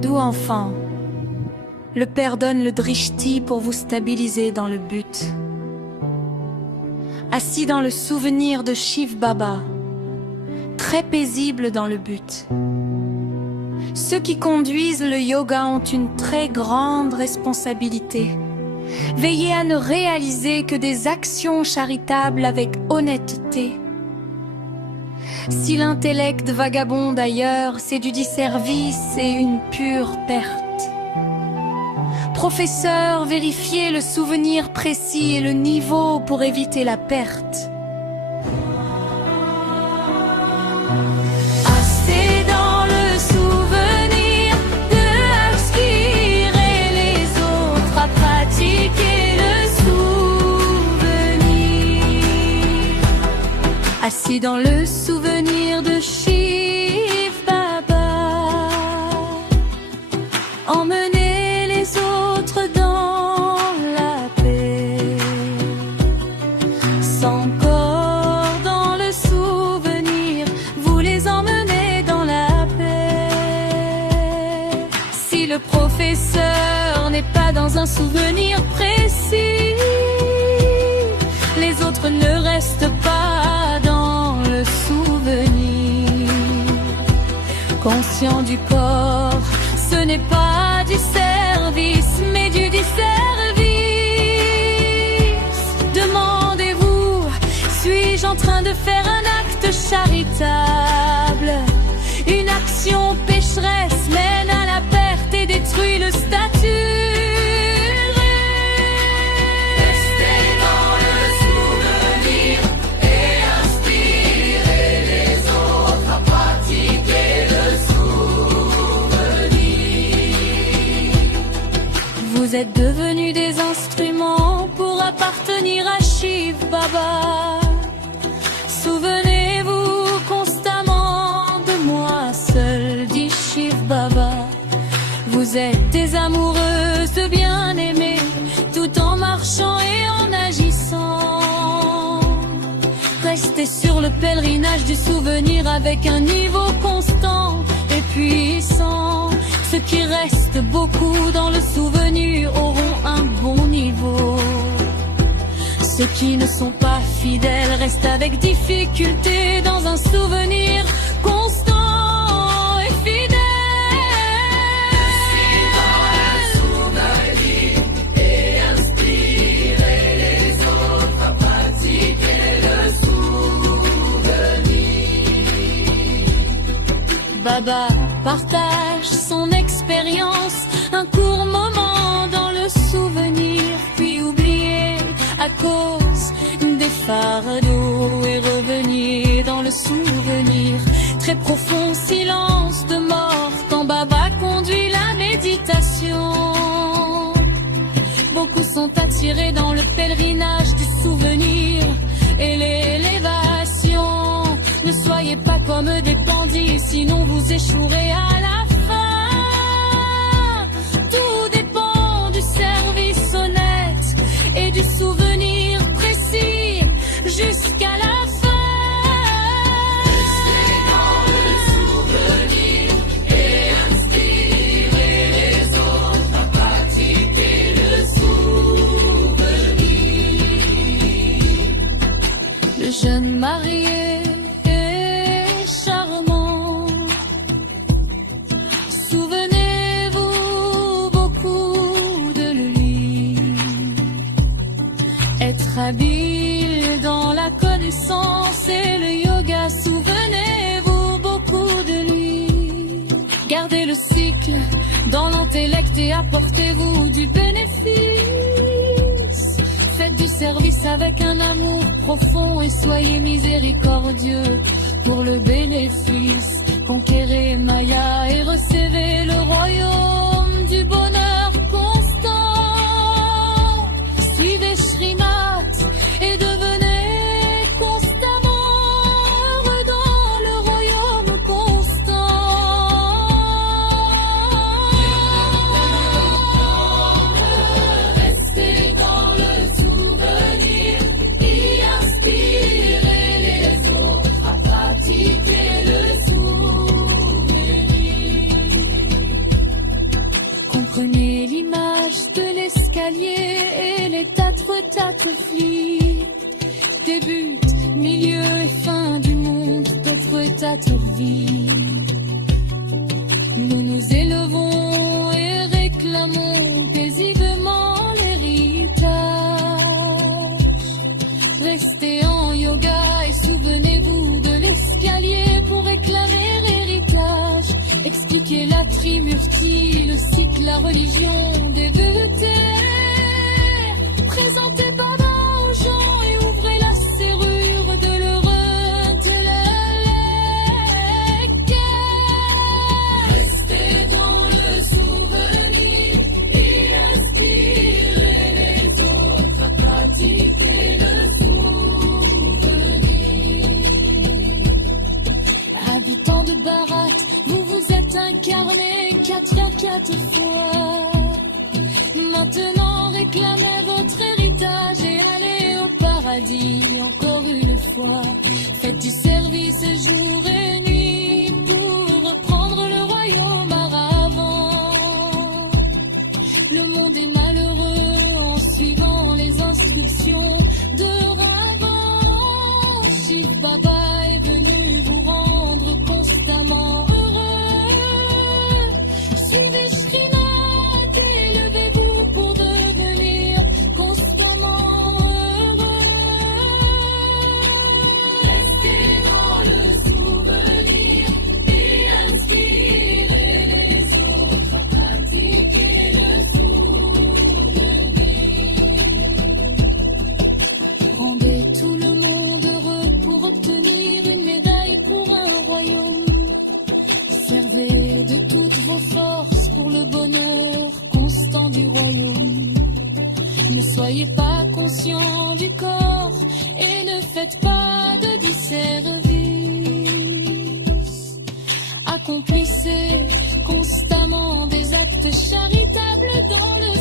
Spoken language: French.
Doux enfant, le Père donne le drishti pour vous stabiliser dans le but. Assis dans le souvenir de Shiv Baba, très paisible dans le but. Ceux qui conduisent le yoga ont une très grande responsabilité. Veillez à ne réaliser que des actions charitables avec honnêteté. Si l'intellect vagabonde ailleurs, c'est du disservice et une pure perte. Professeur, vérifiez le souvenir précis et le niveau pour éviter la perte. Assez dans le souvenir de inspirer les autres à pratiquer le souvenir. Assis dans le souvenir de Shiv Baba, emmenez les autres dans la paix. Sans corps dans le souvenir, vous les emmenez dans la paix. Si le professeur n'est pas dans un souvenir précis, les autres ne restent pas dans le souvenir. Conscient du corps, ce n'est pas du service, mais du disservice. Demandez-vous, suis-je en train de faire un acte charitable? Une action pécheresse mène à la perte et détruit le statut. Vous êtes devenus des instruments pour appartenir à Shiv Baba. Souvenez-vous constamment de moi seul, dit Shiv Baba. Vous êtes des amoureuses de bien-aimés, tout en marchant et en agissant. Restez sur le pèlerinage du souvenir avec un niveau constant et puissant. Ceux qui restent beaucoup dans le souvenir auront un bon niveau. Ceux qui ne sont pas fidèles restent avec difficulté dans un souvenir constant et fidèle. Dans le souvenir et inspirer les autres à pratiquer le souvenir. Baba partage son expérience, un court moment dans le souvenir, puis oublié à cause des fardeaux et revenir dans le souvenir. Très profond silence de mort quand Baba conduit la méditation. Beaucoup sont attirés dans le pèlerinage du souvenir et l'élévation. Ne soyez pas comme des bandits, sinon vous échouerez à la fin. Tout dépend du service honnête et du souvenir précis jusqu'à la fin. Restez dans le souvenir et inspirez les autres à pratiquer le souvenir. Le jeune marié habile dans la connaissance et le yoga, souvenez-vous beaucoup de lui. Gardez le cycle dans l'intellect et apportez-vous du bénéfice. Faites du service avec un amour profond et soyez miséricordieux pour le bénéfice. Conquérez Maya et recevez le royaume du bonheur constant. Suivez Shrimat et devenez constamment heureux dans le royaume constant. Restez dans le souvenir et inspirez les autres à pratiquer le souvenir. de l'escalier et les tatoues début, milieu et fin du monde, d'autres vie. Nous nous élevons et réclamons paisiblement l'héritage. Restez en yoga et souvenez-vous de l'escalier pour réclamer l'héritage. Expliquez la trimurtie, le cycle, la religion des deux terres. Présentez Baba aux gens et ouvrez la serrure de l'heureux de la restez dans le souvenir et inspirez les autres à pratiquer le souvenir. Habitants de Bharat, vous vous êtes incarnés 4 fois. Maintenant réclamez votre héritage et allez au paradis encore une fois. Faites du service jour et nuit pour reprendre le royaume auparavant. Le monde est malheureux en suivant les instructions de Ravan. Shiv Baba est venu vous rendre constamment heureux. Suivez Srinath, élevez-vous pour devenir constamment heureux. Restez dans le souvenir et inspirez les autres à pratiquer le souvenir. Rendez tout le monde heureux pour obtenir une médaille pour un royaume. Servez de toutes vos forces pour le bonheur constant du royaume. Ne soyez pas conscient du corps et ne faites pas de disservice. Accomplissez constamment des actes charitables dans le